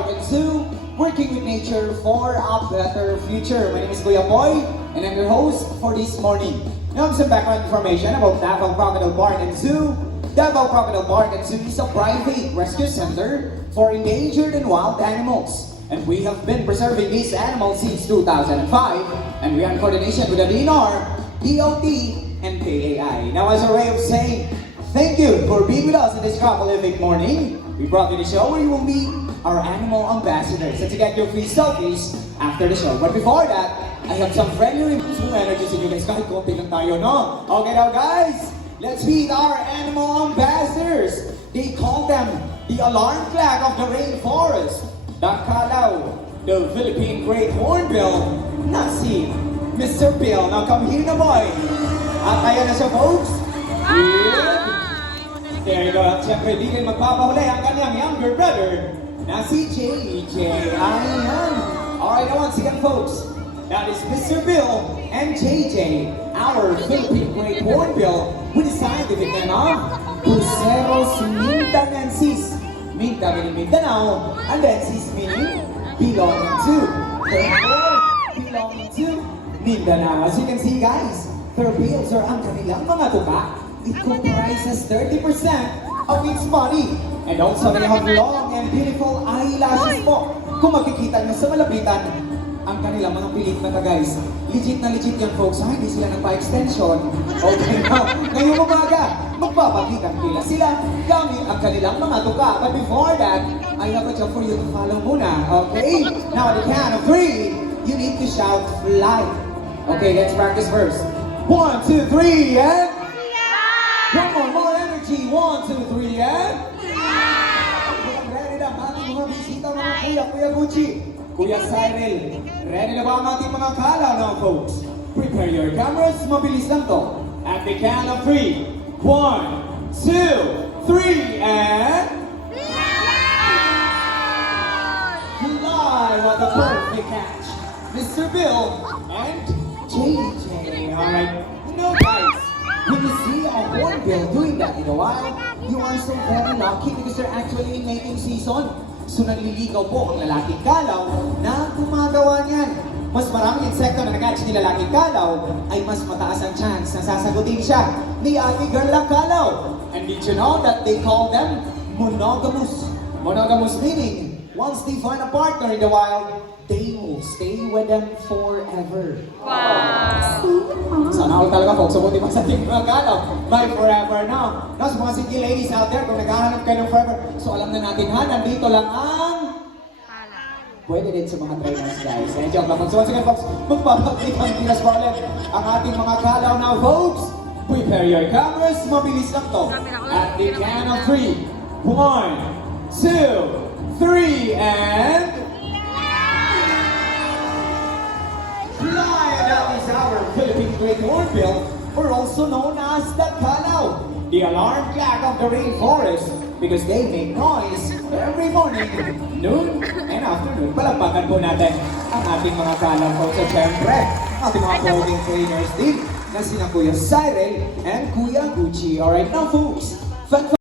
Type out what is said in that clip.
Park and Zoo, working with nature for a better future. My name is Kuya Boy, and I'm your host for this morning. Now, some background information about Davao Crocodile Park and Zoo. Davao Crocodile Park and Zoo is a private rescue center for endangered and wild animals. And we have been preserving these animals since 2005, and we are in coordination with the DNR, DOT, and KAI. Now, as a way of saying thank you for being with us in this prolific morning, we brought you the show where you will meet our animal ambassadors and to get your free selfies after the show. But before that, I have some friendly energies in you guys. Kahit konti lang tayo, no? Okay now, guys, let's meet our animal ambassadors. They call them the alarm flag of the rainforest, the Kalaw, the Philippine Great Hornbill, na si Mr. Bill. Now come here na, boy. At ayan na siya, folks. Yeah. There you go. At syempre, di kayo magpapahuli ang kanyang younger brother na si JJ. Ayan. Alright, now once again, folks, that is Mr. Bill and JJ, our Philippine Great Hornbill, with the scientific name of Buceros mindanensis. Minda meaning Mindanao, and densis meaning belonging to. Therefore, belonging to Mindanao. As you can see, guys, their bills are ang kanilang mga tuka. It comprises 30% of its body. And also, they have long and beautiful eyelashes po. Kung makikita nyo sa malapitan, ang kanilang mga pilit mata, guys. Legit na legit yan, folks. Hindi sila nagpa-extension. Okay na. Ngayong umaga, magpapakitang kila sila gamit ang kanilang mga tuka. But before that, I have a job for you to follow muna. Okay? Now, at the count of 3, you need to shout fly. Okay, let's practice first. 1, 2, 3, and... Come on, more energy. 1, 2, 3, and... Ready na ang ating mga bisita, mga Kuya Gucci, Kuya Cyril. Ready na ba ang ating mga kala now, folks? Prepare your cameras. Mabilis lang to. At the count of 3. 1, 2, 3, and... Fly! What a perfect catch. Mr. Bill and JJ. Alright. You know, guys, when you see a hornbill doing that in a while, you are so very lucky because they're actually in mating season. So naliligaw po ang lalaking kalaw na gumagawa niyan. Mas maraming insekto na nag-catch ni lalaking kalaw ay mas mataas ang chance na sasagutin siya ni ate girl lang kalaw. And did you know that they call them monogamous? Monogamous meaning, once they find a partner in the wild, they will stay with them forever. Wow! Sana all talaga, folks. Subuti pa sa ating mga kalaw. By forever now. Now, sa mga single ladies out there, kung naghahanap kayo ng forever, so alam na natin ha, nandito lang ang... Pwede din sa mga trainers, guys. Eh, joke lang. So once again, folks, magpapakita ang tinas pa ulit ang ating mga kalaw now, folks. Prepare your cameras. Mabilis lang to. At the count of 3. 1, 2, 3, and... Fly! And that is our Philippine Great Hornbill, or also known as the Kalaw, the alarm flag of the rainforest, because they make noise every morning, noon, and afternoon. Palagpakan po natin ang ating mga kalaw, folks. At syempre, ating mga clothing trainers din na sina Kuya Cyril and Kuya Gucci. Alright, now folks,